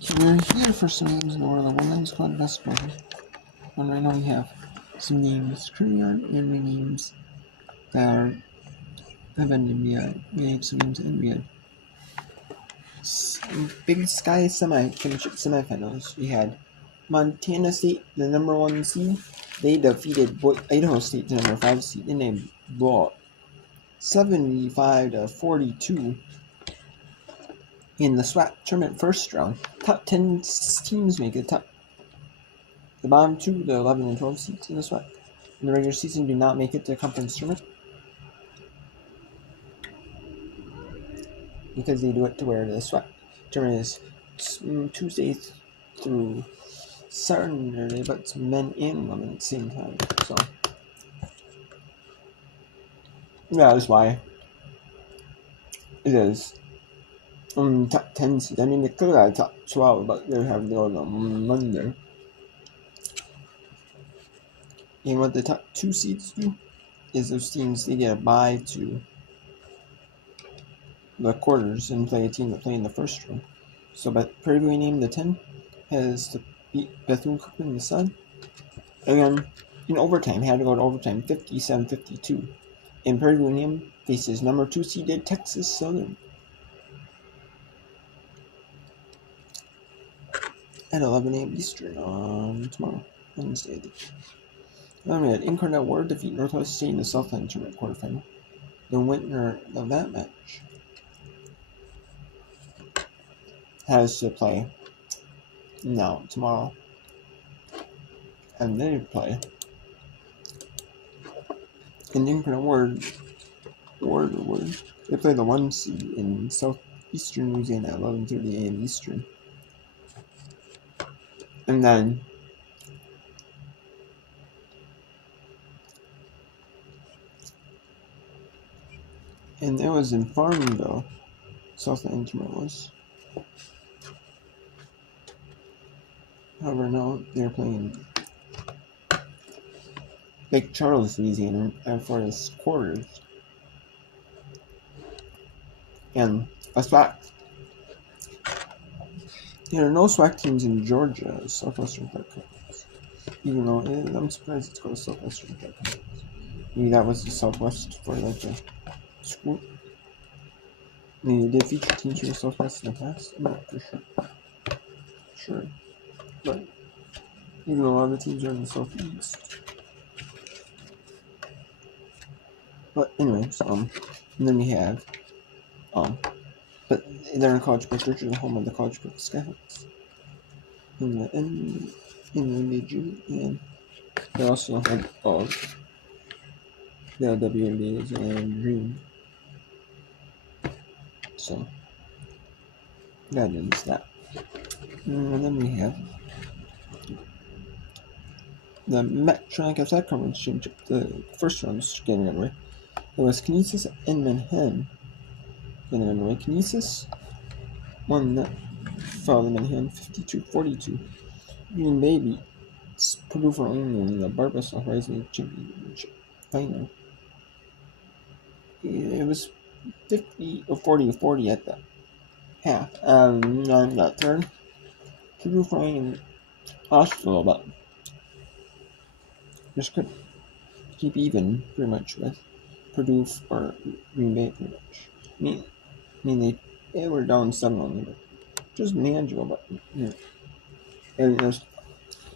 So we're here for some names in the world of women's college basketball. And right now we have some names currently on and the names that have been in NBA. We have some names in NBA. Big Sky championship semifinals. We had Montana State, the number 1 seed. They defeated Idaho State, the number 5 seed, and they blew 75-42 in the SWAC tournament first round. Top 10 teams make it. The bottom 2, the 11 and 12 seeds in the SWAC in the regular season, do not make it to the conference tournament because they do it to where the SWAC tournament is Tuesday through Saturday, but it's men and women at the same time. So yeah, that's why it is top 10 seeds. I mean, they could have had top 12, but they have to go on Monday. And what the top 2 seeds do is those teams, they get a bye to the quarters and play a team that play in the first round. So, but Prairie View A&M, the 10, has to beat Bethune-Cookman, the Sun. And in overtime, had to go to overtime, 57-52. And Prairie View A&M faces number 2 seeded Texas Southern at 11 a.m. Eastern on tomorrow, Wednesday. Then we had Incarnate Ward defeat Northwest State in the Southland Tournament quarterfinal. The winner of that match has to play now tomorrow, and they play in Incarnate Ward. They play the 1 seed in southeastern Louisiana at 11:30 a.m. Eastern, and then and it was in Farmville, Southland Tournament was. However, now they're playing Lake Charles, Louisiana, for its quarters. And a SWAC. There are no SWAC teams in Georgia, Southwestern Flat Conference. Even though I'm surprised it's called Southwestern Flat Conference. Maybe that was the Southwest for like the school. Maybe they did feature teams from the Southwest in the past. I'm not for sure. But even though a lot of the teams are in the Southeast. But anyways, and then we have but they're in College Park, which is the home of the College Park Skyhawks in the mid-June, and they also have the WNBA's Dream. So that is that. And then we have the Medtronic Athletic Conference Championship. The first round is getting underway. It was Canisius and Manhattan getting underway. Canisius won that following Manhattan 52-42. Green Bay beat Purdue for only in the Barbasol Horizon Championship final. It was 40-40 at the half. On that third, Purdue Flying lost a little, but just couldn't keep even pretty much with Purdue or Green Bay pretty much. I mean they were down 7 only, but just manageable, but and just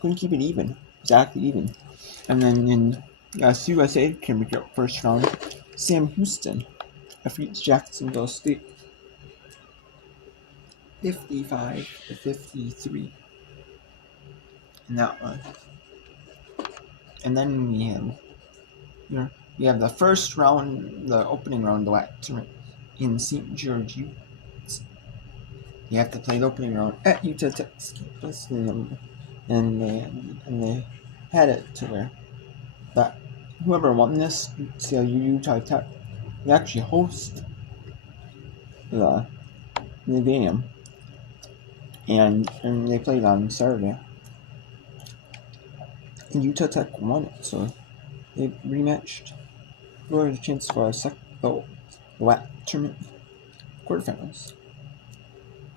couldn't keep it even, exactly even. And then in CUSA Championship first round, Sam Houston defeats Jacksonville State 55-53 in that one. And then we have the first round, the opening round, the WAC tournament in St. George. You have to play the opening round at Utah Tech's campus, and they had it to where that whoever won this, Utah Tech, they actually host the game, and they played on Saturday. And Utah Tech won it, so they rematched. Who had a chance for the WAC tournament quarterfinals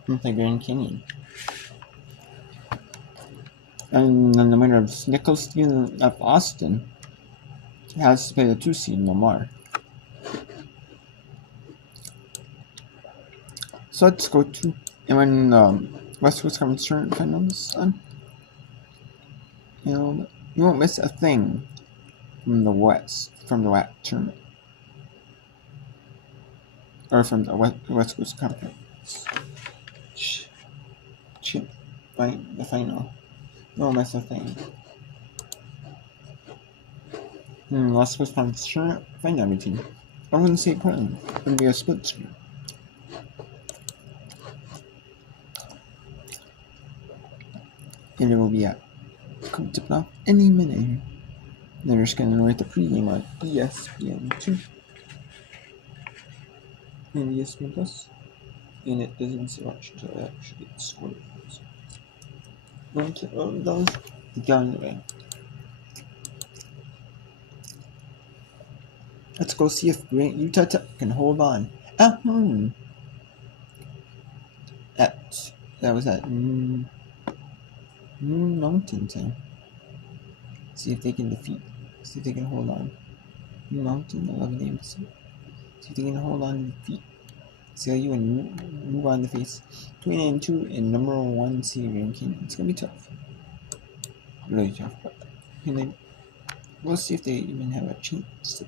and play Grand Canyon. And then the winner of Nichols Steel of Austin has to play the 2 seed Lamar. So let's go to, and when West Coast Conference Tournament finals on, you won't miss a thing from the WAC tournament, or from the West Coast Conference the final. You won't miss a thing. West Coast Conference Tournament, find everything. I wouldn't say Portland. It would be a split screen. And it will be at tipping off any minute here. Then we're just going to write the pregame on ESPN2 and ESPN Plus, and it doesn't say watch until it actually gets scored. So, don't get all of those, get on the way. Let's go see if Utah Tech can hold on at home. That was at Moon Mountain time. See if they can hold on. Moon Mountain, 11 a.m. See if they can hold on and defeat CLU and move on to face 29-2 and number 1 seed ranking. It's gonna be tough, really tough. But we'll see if they even have a chance to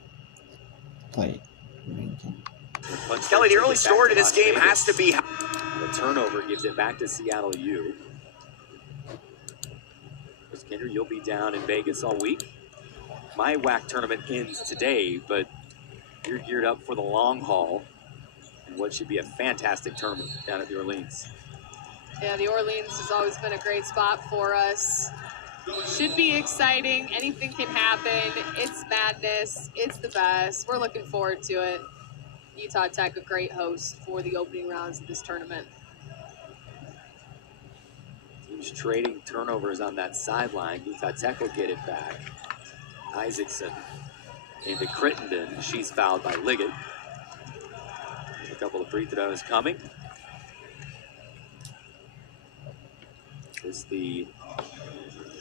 play ranking. Kelly, the early score to this game has to be. The turnover gives it back to Seattle U. Kinder, you'll be down in Vegas all week. My WAC tournament ends today, but you're geared up for the long haul and what should be a fantastic tournament down at New Orleans. Yeah, the Orleans has always been a great spot for us. Should be exciting. Anything can happen. It's madness. It's the best. We're looking forward to it. Utah Tech, a great host for the opening rounds of this tournament. Teams trading turnovers on that sideline. Utah Tech will get it back. Isaacson into Crittenden. She's fouled by Liggett. A couple of free throws coming. This is the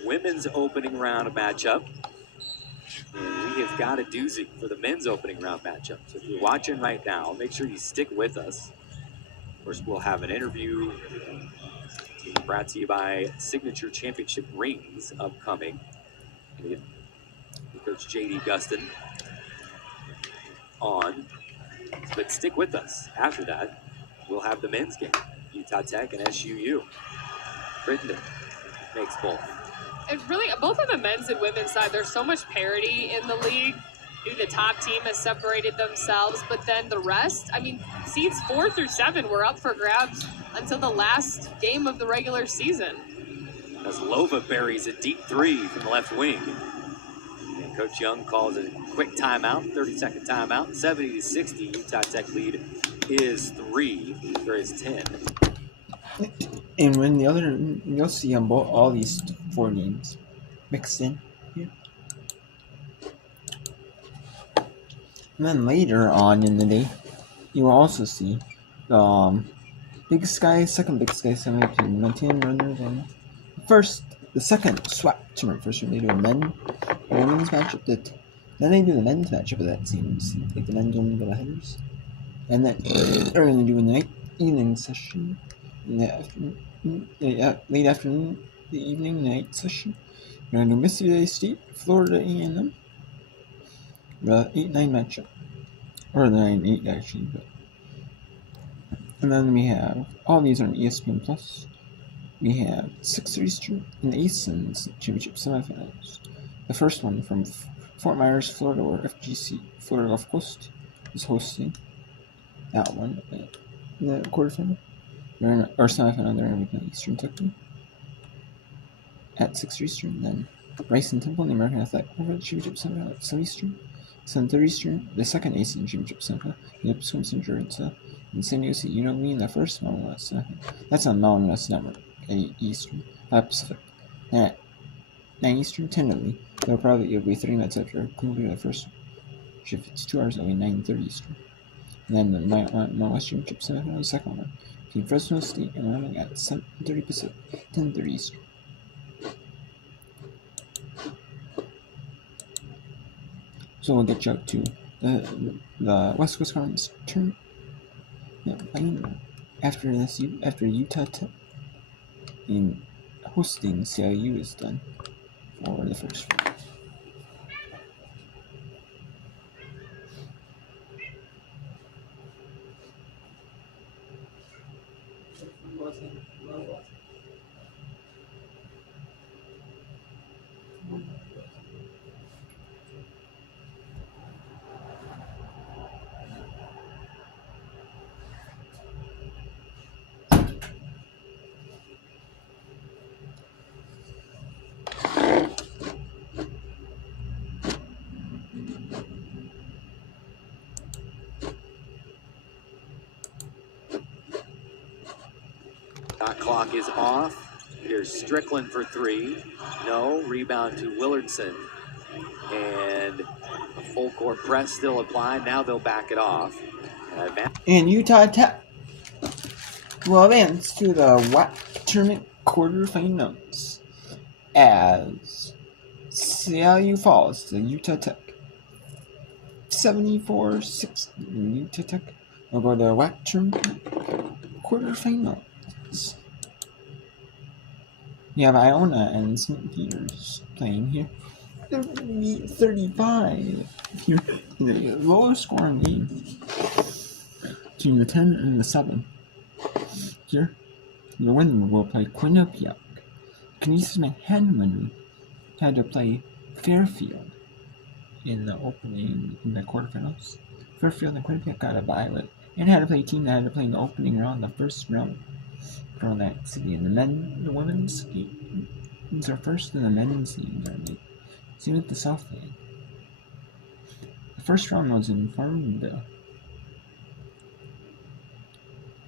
women's opening round matchup. And we have got a doozy for the men's opening round matchup. So if you're watching right now, make sure you stick with us. First, we'll have an interview brought to you by Signature Championship Rings upcoming. With Coach J.D. Gustin on. But stick with us. After that, we'll have the men's game. Utah Tech and SUU. Crittenden makes both. And really, both of the men's and women's side, there's so much parity in the league. Maybe the top team has separated themselves, but then the rest, I mean, seeds 4 through 7 were up for grabs until the last game of the regular season. As Lova buries a deep 3 from the left wing. And Coach Young calls a quick timeout, 30-second timeout. 70-60, Utah Tech lead is 3, or is 10. And when you'll see on all these 4 games mixed in here. And then later on in the day, you will also see Big Sky, second Big Sky semi between Montana runners and the second SWAC tournament. First, they do a women's matchup. Then they do the men's matchup of that seems like the men's only go to headers, and then they're going to do a evening session in the afternoon, late afternoon, the evening night session. We're going to do Mississippi State, Florida A&M. The 8-9 matchup, or the 9-8 actually, but. And then we have all these are on ESPN Plus. We have 6:30 Eastern in the ASUNS Championship semifinals. The first one from Fort Myers, Florida, where FGC Florida Gulf Coast is hosting that one in the quarterfinal. Or semifinal, they're going to be Eastern Kentucky at 6:30 Eastern. Then Rice and Temple in the American Athletic Championship semifinal at 7 Eastern. 7:30 Eastern, the second ASUN Championship semifinal, Lipscomb Central and San Diego State Unity in the first Mountain West semifinal. That's on Mountain West Network at 8 Eastern, Pacific. And at 9 Eastern, tentatively, it'll be 30 minutes after concluding the first shift. It's 2 hours away, 9:30 Eastern. And then the Mountain West Championship semifinal, the second one, between Fresno State and Wyoming at 7:30 Pacific, 10:30 Eastern. So we'll get you up to the West Coast Conference turn. Yeah, after Utah Tech in hosting CIU is done for the first round. Shot clock is off. Here's Strickland for three. No. Rebound to Willardson. And a full court press still applied. Now they'll back it off. And Utah Tech will advance to the WAC tournament quarterfinals as CIU falls to Utah Tech 74-60. Utah Tech will go to the WAC tournament quarterfinals. You have Iona and St. Peter's playing here. 35 here in the lower scoring game between the 10 and the 7. Here, the winner will play Quinnipiac. Canisius Manhattan winner had to play Fairfield in the quarterfinals. Fairfield and Quinnipiac got a bye and had to play a team that had to play in the opening round, the first round for that city. And the women's games are first, and the men's games are late. Same with the South End. The first round was in Farmville.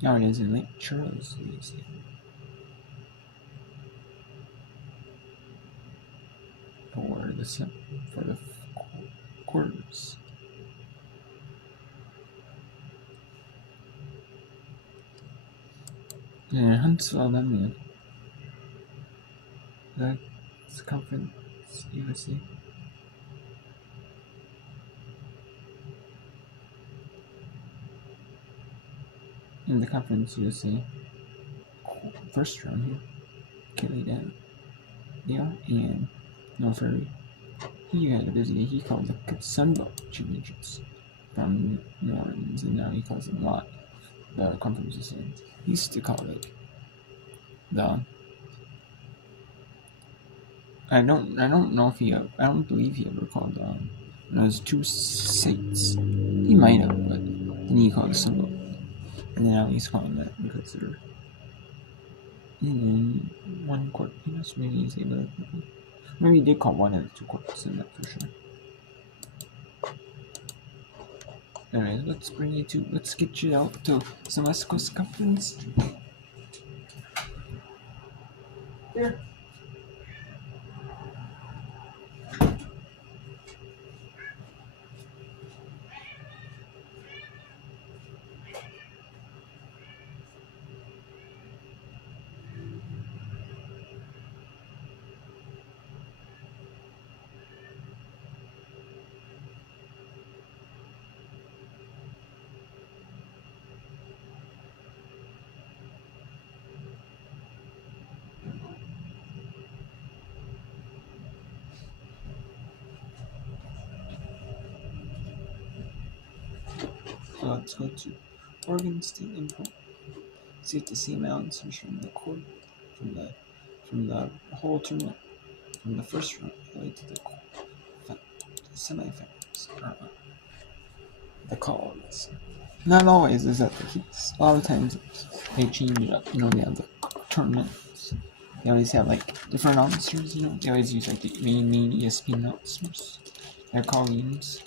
Now it is in Lake Charles, Louisiana. For the quarters. And Huntsville, then that's Conference USA. In the Conference USA first round here, Kelly Dale and No Furry. He had a busy day. He called the Sunbelt Championships from New Orleans, and now he calls them a lot. The conferences in. He used to call it I don't believe he ever called those two sites. He might have, but then he called it Sunbelt. And now he's calling that because they're in one court. Maybe he's able to. Maybe he did call one of the 2 courts in that for sure. Anyways, let's get you out to some West Coast Conference. Here. So let's go to Oregon State and see if the same answers from the court from the whole tournament from the first round all the way to the semifinals. The call is not always is that the case. A lot of times they change it up. They have the tournaments. They always have like different announcers. They always use like the main ESPN announcers. Their colleagues.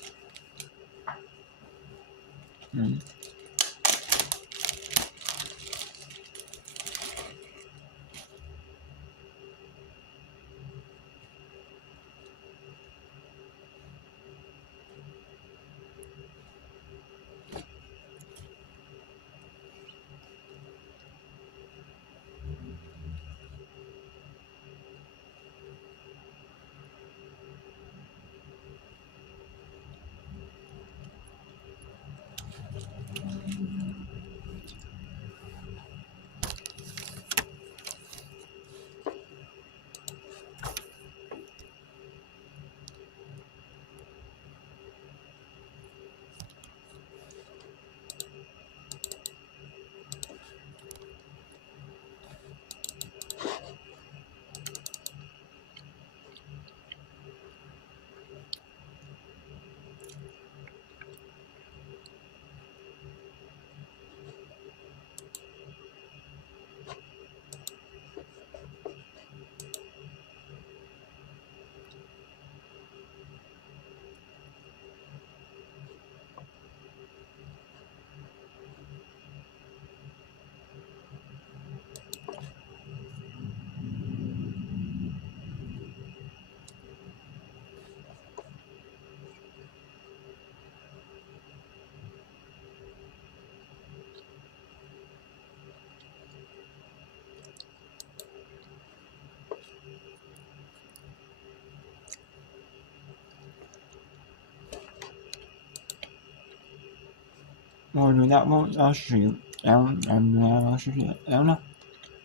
我觉得我要是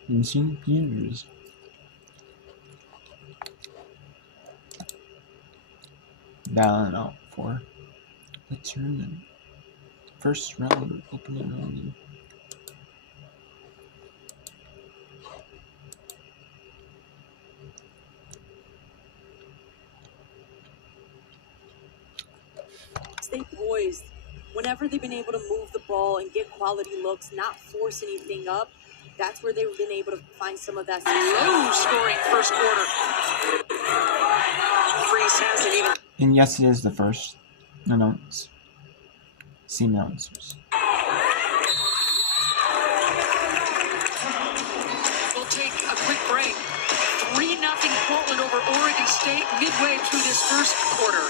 in St. Peter's. Battling out for the tournament. First round opening round. Stay poised. Whenever they've been able to move the ball and get quality looks, not force anything up, that's where they've been able to find some of that success. Scoring first quarter. Freeze hasn't even. And yes, it is the first announce. Same announcers. We'll take a quick break. 3-0 Portland over Oregon State midway through this first quarter.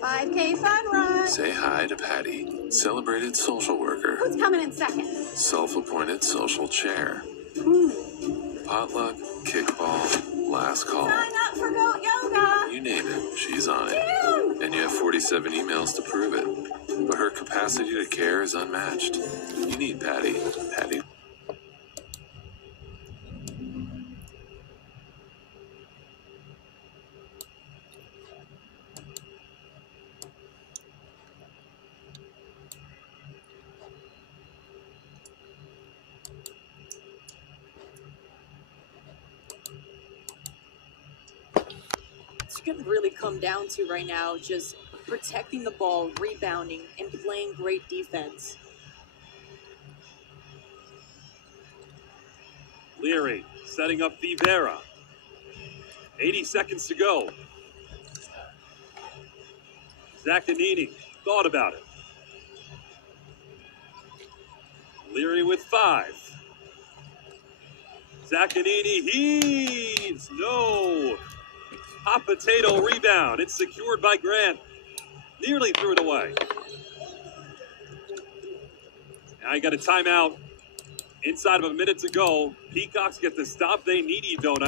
5K fun run. Say hi to Patty, celebrated social worker, Who's coming in second? self-appointed social chair, potluck, kickball, last call. Sign up for goat yoga. You name it, she's on it. And you have 47 emails to prove it. But her capacity to care is unmatched. You need Patty. Patty. It's going to really come down to right now just protecting the ball, rebounding, and playing great defense. Leary setting up Vivera. 80 seconds to go. Zaccanini thought about it. Leary with 5. Zaccanini heaves. No. Hot potato rebound. It's secured by Grant. Nearly threw it away. Now you got a timeout. Inside of a minute to go. Peacocks get the stop they need, Donut.